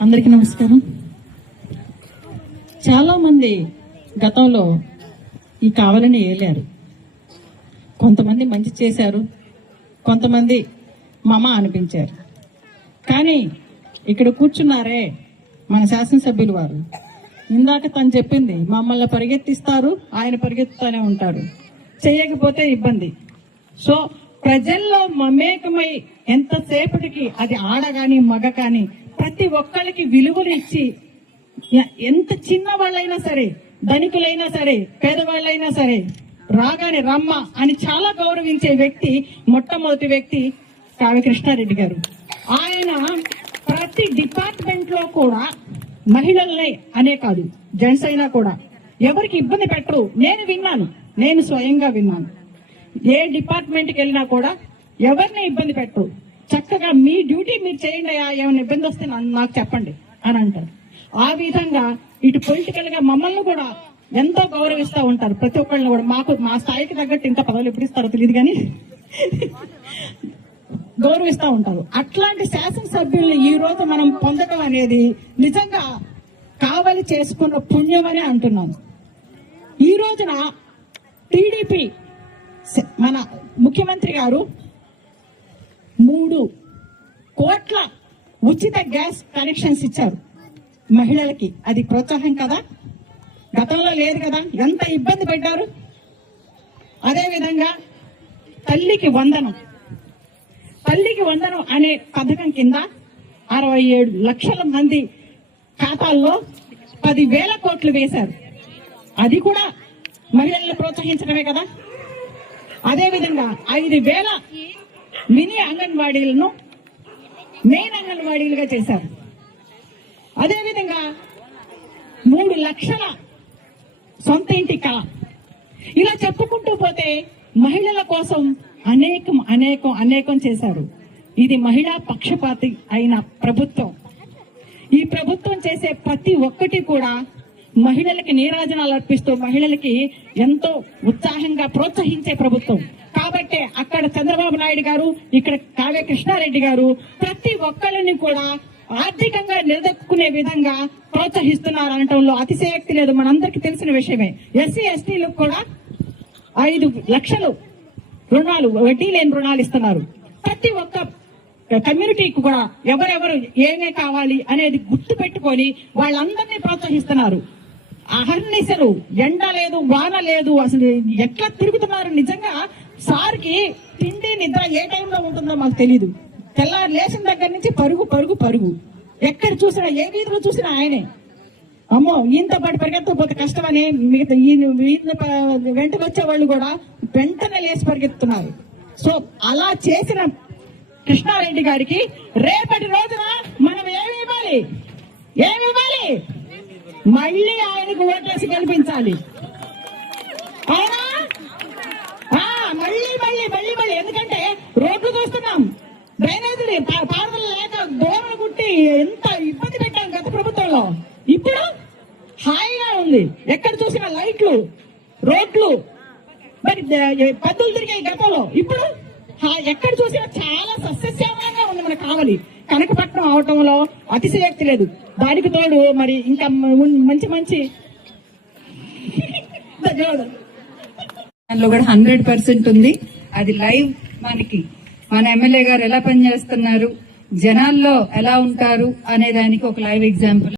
అందరికీ నమస్కారం. చాలా మంది గతంలో ఈ కావాలని ఏలారు. కొంతమంది మంచి చేశారు, కొంతమంది మమ అనిపించారు. కానీ ఇక్కడ కూర్చున్నారే మన శాసనసభ్యులు వారు, ఇందాక తను చెప్పింది, మమ్మల్ని పరిగెత్తిస్తారు, ఆయన పరిగెత్తుతూనే ఉంటారు, చేయకపోతే ఇబ్బంది. సో ప్రజల్లో మమేకమై ఎంతసేపటికి అది ఆడ కానీ మగ కానీ ప్రతి ఒక్కరికి విలువలు ఇచ్చి, ఎంత చిన్న వాళ్ళైనా సరే, ధనికులైనా సరే, పేదవాళ్ళైనా సరే, రాగానే రమ్మ అని చాలా గౌరవించే వ్యక్తి, మొట్టమొదటి వ్యక్తి కావ్య కృష్ణారెడ్డి గారు. ఆయన ప్రతి డిపార్ట్మెంట్ లో కూడా మహిళలనే అనే కాదు, జెంట్స్ అయినా కూడా ఎవరికి ఇబ్బంది పెట్టరు. నేను స్వయంగా విన్నాను. ఏ డిపార్ట్మెంట్కి వెళ్ళినా కూడా ఎవరిని ఇబ్బంది పెట్టరు. చక్కగా మీ డ్యూటీ మీరు చేయండి, ఏమైనా ఇబ్బంది వస్తే నాకు చెప్పండి అని అంటారు. ఆ విధంగా ఇటు పొలిటికల్ గా మమ్మల్ని కూడా ఎంతో గౌరవిస్తూ ఉంటారు. ప్రతి ఒక్కళ్ళని కూడా మా స్థాయికి తగ్గట్టు ఇంకా పదవులు ఎప్పుడు ఇస్తారో తెలియదు కానీ గౌరవిస్తూ ఉంటారు. అట్లాంటి శాసనసభ్యుల్ని ఈ రోజు మనం పొందడం అనేది నిజంగా కావలి చేసుకున్న పుణ్యం అని అంటున్నాను. ఈ రోజున టీడీపీ మన ముఖ్యమంత్రి గారు 3 కోట్ల ఉచిత గ్యాస్ కనెక్షన్స్ ఇచ్చారు మహిళలకి. అది ప్రోత్సాహం కదా, గతంలో లేదు కదా, ఎంత ఇబ్బంది పడ్డారు. అదేవిధంగా తల్లికి వందనం అనే పథకం కింద 67 లక్షల మంది ఖాతాల్లో 10,000 కోట్లు వేశారు. అది కూడా మహిళలను ప్రోత్సహించడమే కదా. అదేవిధంగా 5,000 మినీ అంగన్వాడీలను మెయిన్ అంగన్వాడీలుగా చేశారు. అదేవిధంగా 3 లక్షల సొంత ఇంటి కళ. ఇలా చెప్పుకుంటూ పోతే మహిళల కోసం అనేకం చేశారు. ఇది మహిళా పక్షపాతి అయిన ప్రభుత్వం. ఈ ప్రభుత్వం చేసే ప్రతి ఒక్కటి కూడా మహిళలకి నీరాజనాలు అర్పిస్తూ మహిళలకి ఎంతో ఉత్సాహంగా ప్రోత్సహించే ప్రభుత్వం. కాబట్టి అక్కడ చంద్రబాబు నాయుడు గారు, ఇక్కడ కావ్య కృష్ణారెడ్డి గారు ప్రతి ఒక్కరిని కూడా ఆర్థికంగా నిలదొక్కునే విధంగా ప్రోత్సహిస్తున్నారు అనటంలో అతిశయోక్తి లేదు. మనందరికీ తెలిసిన విషయమే. ఎస్సీ ఎస్టీలకు కూడా 5 లక్షలు రుణాలు, వడ్డీ లేని రుణాలు ఇస్తున్నారు. ప్రతి ఒక్క కమ్యూనిటీకి కూడా ఎవరెవరు ఏమే కావాలి అనేది గుర్తు పెట్టుకొని వాళ్ళందరినీ ప్రోత్సహిస్తున్నారు. అహర్నిశలు, ఎండ లేదు, వాన లేదు, అసలు ఎట్లా తిరుగుతున్నారు. నిజంగా సార్కి తిండి నిద్ర ఏ టైంలో ఉంటుందో మాకు తెలీదు. తెల్లారు లేచిన దగ్గర నుంచి పరుగు. ఎక్కడ చూసినా, ఏ వీధిలో చూసినా ఆయనే. అమ్మో, ఈయనతో పాటు పరిగెత్తకపోతే కష్టమని మిగతా ఈయన వెంటకు వచ్చే వాళ్ళు కూడా వెంటనే లేచి పరిగెత్తుతున్నారు. సో అలా చేసిన కృష్ణారెడ్డి గారికి రేపటి రోజున మనం ఏమి ఇవ్వాలి? మళ్ళీ ఆయనకు ఓటేసి గెలిపించాలి. అవునా? మళ్ళీ ఎందుకంటే రోడ్లు చూస్తున్నాం, డ్రైనేజీలు పారుదల లేక దోమలు కుట్టి ఎంత ఇబ్బంది పెట్టాం గత ప్రభుత్వంలో. ఇప్పుడు హాయిగా ఉంది, ఎక్కడ చూసినా లైట్లు, రోడ్లు, మరి పద్దులు తిరిగాయి గతంలో. ఇప్పుడు ఎక్కడ చూసినా చాలా సస్యశ్యామలంగా ఉంది మన కావలి. కనకపట్నం అవటంలో అతిశయోక్తి లేదు. దానికి తోడు మరి ఇంకా మంచి దానిలో కూడా 100% ఉంది. అది లైవ్ మనకి మన ఎమ్మెల్యే గారు ఎలా పనిచేస్తున్నారు, జనాల్లో ఎలా ఉంటారు అనే దానికి ఒక లైవ్ ఎగ్జాంపుల్.